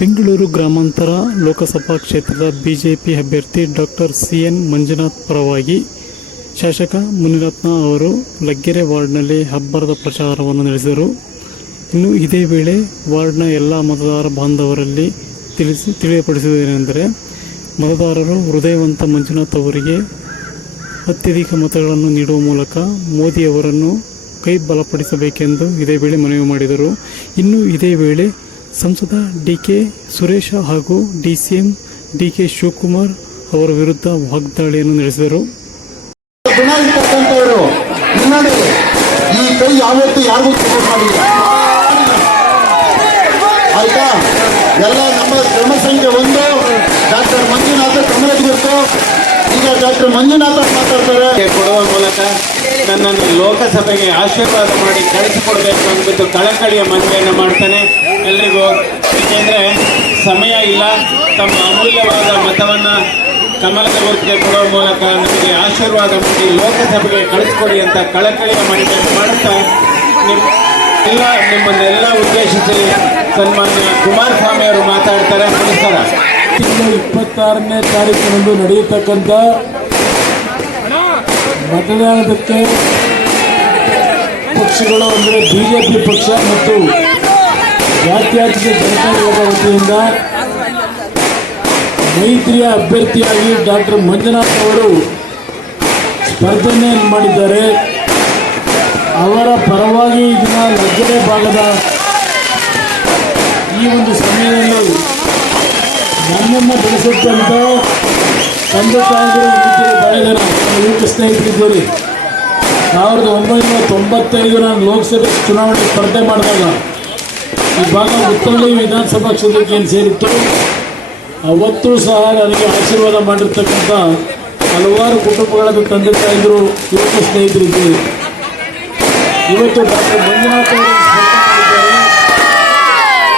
ಬೆಂಗಳೂರು ಗ್ರಾಮಾಂತರ ಲೋಕಸಭಾ ಕ್ಷೇತ್ರದ ಬಿಜೆಪಿ ಅಭ್ಯರ್ಥಿ ಡಾಕ್ಟರ್ ಸಿ ಎನ್ ಮಂಜುನಾಥ್ ಪರವಾಗಿ ಶಾಸಕ ಮುನಿರತ್ನ ಅವರು ಲಗ್ಗೆರೆ ವಾರ್ಡ್ನಲ್ಲಿ ಹಬ್ಬರದ ಪ್ರಚಾರವನ್ನು ನಡೆಸಿದರು. ಇನ್ನು ಇದೇ ವೇಳೆ ವಾರ್ಡ್ನ ಎಲ್ಲ ಮತದಾರ ಬಾಂಧವರಲ್ಲಿ ತಿಳಿಸಿ ತಿಳಿಯಪಡಿಸುವುದೇನೆಂದರೆ ಮತದಾರರು ಹೃದಯವಂತ ಮಂಜುನಾಥ್ ಅವರಿಗೆ ಅತ್ಯಧಿಕ ಮತಗಳನ್ನು ನೀಡುವ ಮೂಲಕ ಮೋದಿ ಅವರನ್ನು ಕೈ ಬಲಪಡಿಸಬೇಕೆಂದು ಇದೇ ವೇಳೆ ಮನವಿ ಮಾಡಿದರು. ಇನ್ನು ಇದೇ ವೇಳೆ ಸಂಸದ ಡಿ ಕೆ ಸುರೇಶ ಹಾಗೂ D C M D K Shivakumar ಅವರ ವಿರುದ್ಧ ವಾಗ್ದಾಳಿಯನ್ನು ನಡೆಸಿದರು. ಈ ಕೈ ಯಾವತ್ತೂ ಯಾರಿಗೂ ಸಪೋರ್ಟ್ ಮಾಡಿಲ್ಲ. ಆಯ್ತಾ? ಎಲ್ಲ ನಮ್ಮ ಕ್ರಮ ಸಂಖ್ಯೆ ಒಂದು ಡಾಕ್ಟರ್ ಮಂಜುನಾಥ ಕಮಲಕ್ಕೆ ಗೊತ್ತು ಈಗ ಡಾಕ್ಟರ್ ಮಂಜುನಾಥ ಮಾತಾಡ್ತಾರೆ. ಕೊಡುವ ಮೂಲಕ ನನ್ನನ್ನು ಲೋಕಸಭೆಗೆ ಆಶೀರ್ವಾದ ಮಾಡಿ ಕಳಿಸಿಕೊಡ್ಬೇಕು ಅಂದ್ಬಿಟ್ಟು ಕಳಕಳಿಯ ಮನವಿಯನ್ನು ಮಾಡ್ತಾನೆ. ಎಲ್ರಿಗೂ ಏಕೆಂದರೆ ಸಮಯ ಇಲ್ಲ. ತಮ್ಮ ಅಮೂಲ್ಯವಾದ ಮತವನ್ನು ಕಮಲದ ಗುರುತಿಗೆ ಕೊಡುವ ಮೂಲಕ ನಮಗೆ ಆಶೀರ್ವಾದ ಮಾಡಿ ಲೋಕಸಭೆಗೆ ಕಳಿಸ್ಕೊಡಿ ಅಂತ ಕಳಕಳಿಯ ಮನವಿಯನ್ನು ಮಾಡುತ್ತಾ ನಿಮ್ಮ ಎಲ್ಲ ನಿಮ್ಮನ್ನೆಲ್ಲ ಉದ್ದೇಶಿಸಿ ಸನ್ಮಾನ್ಯ ಕುಮಾರಸ್ವಾಮಿ ಅವರು ಮಾತಾಡ್ತಾರೆ. ನಮಸ್ಕಾರ. ಇಪ್ಪತ್ತಾರನೇ ತಾರೀಕಿನಂದು ನಡೆಯತಕ್ಕಂಥ ಮತದಾನದಕ್ಕೆ ಪಕ್ಷಗಳು ಅಂದರೆ ಬಿಜೆಪಿ ಪಕ್ಷ ಮತ್ತು ಜಾತ್ಯತೀತ ಜನತಾದಳದ ವತಿಯಿಂದ ಮೈತ್ರಿಯ ಅಭ್ಯರ್ಥಿಯಾಗಿ ಡಾಕ್ಟರ್ ಮಂಜುನಾಥ್ ಅವರು ಸ್ಪರ್ಧನೆಯನ್ನು ಮಾಡಿದ್ದಾರೆ. ಅವರ ಪರವಾಗಿ ಇದನ್ನ ದಿನ ಭಾಗದ ಈ ಒಂದು ಸಮಯದಲ್ಲಿ ನನ್ನನ್ನು ಬೆಳೆಸುತ್ತಂತ ತಂದೆ ತಾಯಿಗಳು ರೀತಿಯಲ್ಲಿ ಯುವಕ ಸ್ನೇಹಿತರಿದ್ದೀರಿ. ಸಾವಿರದ ಒಂಬೈನೂರ ತೊಂಬತ್ತೈದು ನಾನು ಲೋಕಸಭೆ ಚುನಾವಣೆ ಸ್ಪರ್ಧೆ ಮಾಡಿದಾಗ, ಈ ಭಾಗ ಉತ್ತರಳ್ಳಿ ವಿಧಾನಸಭಾ ಕ್ಷೇತ್ರಕ್ಕೆ ಏನು ಸೇರಿತ್ತು? ಅವತ್ತು ಸಹ ನನಗೆ ಆಶೀರ್ವಾದ ಮಾಡಿರ್ತಕ್ಕಂಥ ಹಲವಾರು ಕುಟುಂಬಗಳನ್ನು ತಂದೆ ತಾಯಿಗಳು ಯುವಕ ಸ್ನೇಹಿತರಿದ್ದೀರಿ. ಇವತ್ತು ಡಾಕ್ಟರ್ ಮಂಜುನಾಥ್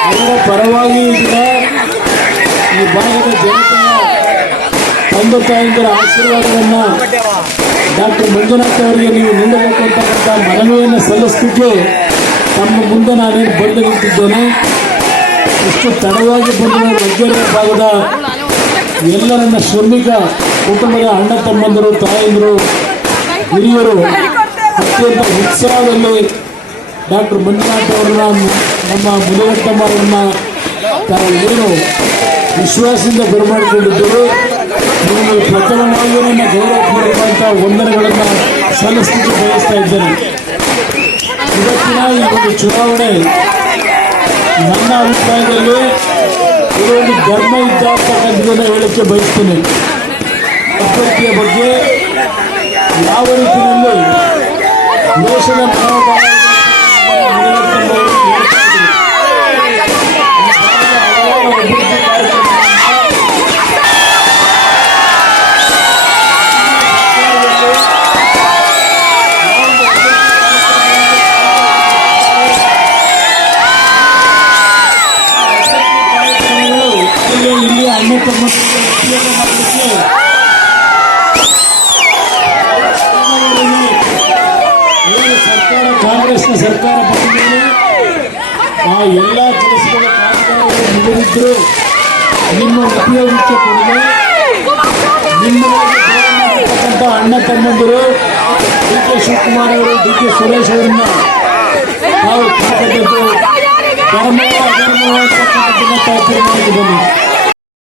ಅವರು ಪರವಾಗಿ ಈ ದಿನ ಈ ಭಾಗದ ಜನತೆಯ ತಂದೆ ತಾಯಂದಿರ ಆಶೀರ್ವಾದವನ್ನು ಡಾಕ್ಟರ್ ಮಂಜುನಾಥ್ ಅವರಿಗೆ ನೀವು ನೀಡಬೇಕು ಅಂತಕ್ಕಂಥ ಮನವಿಯನ್ನು ಸಲ್ಲಿಸ್ತಿದ್ದು ತಮ್ಮ ಮುಂದೆ ನಾನೇನು ಬಂದು ನಿಂತಿದ್ದೇನೆ. ಇಷ್ಟು ತಡವಾಗಿ ಬಂದಿರುವ ಲಗ್ಗೆರೆ ಭಾಗದ ಎಲ್ಲ ನನ್ನ ಶ್ರಮಿಕ ಕುಟುಂಬದ ಅಣ್ಣ ತಮ್ಮಂದರು, ತಾಯಂದರು, ಹಿರಿಯರು ಅತ್ಯಂತ ಉತ್ಸಾಹದಲ್ಲಿ ಡಾಕ್ಟರ್ ಮಂಜುನಾಥ್ ಅವರನ್ನ ನಮ್ಮ ಮುನಿರತ್ನಮ್ಮರನ್ನ ತಾವು ಏನು ವಿಶ್ವಾಸದಿಂದ ಬರಮಾಡಿಕೊಂಡಿದ್ದರು ನಿಮಗೆ ಪ್ರಥಮವಾಗಿ ಗೌರವ ಗೌರವಪೂರ್ವಕಂತ ವಂದನೆಗಳನ್ನು ಸಲ್ಲಿಸಲಿಕ್ಕೆ ಬಯಸ್ತಾ ಇದ್ದೇನೆ. ಇವತ್ತಿನ ಈ ಒಂದು ಚುನಾವಣೆ ನನ್ನ ಅಭಿಪ್ರಾಯದಲ್ಲಿ ಇದೊಂದು ಧರ್ಮ ಇದ್ದಾರ್ತಕ್ಕಂಥದ್ದನ್ನು ಹೇಳಕ್ಕೆ ಬಯಸ್ತೇನೆ. ಅಭ್ಯರ್ಥಿಯ ಬಗ್ಗೆ ಯಾವ ರೀತಿಯಲ್ಲಿ ದೇಶದ ಮನೋಭಾವ ಎಲ್ಲ ಕೆಲಸಗಳ ಕಾರ್ಯಗಳು ನಿಮ್ಮ ಉಪಯೋಗಕ್ಕೆ ಕೊಡಲು ಅಣ್ಣ ತಮ್ಮಂದಿರು ಡಿ ಕೆ ಶಿವಕುಮಾರ್ ಅವರು ಡಿ ಕೆ ಸುರೇಶ್ ಅವರನ್ನ ನಾವು ಕಾಣತಕ್ಕದ್ದು ಧರ್ಮ ಅಧರ್ಮ ಅಂತಕ್ಕಂಥದ್ದನ್ನು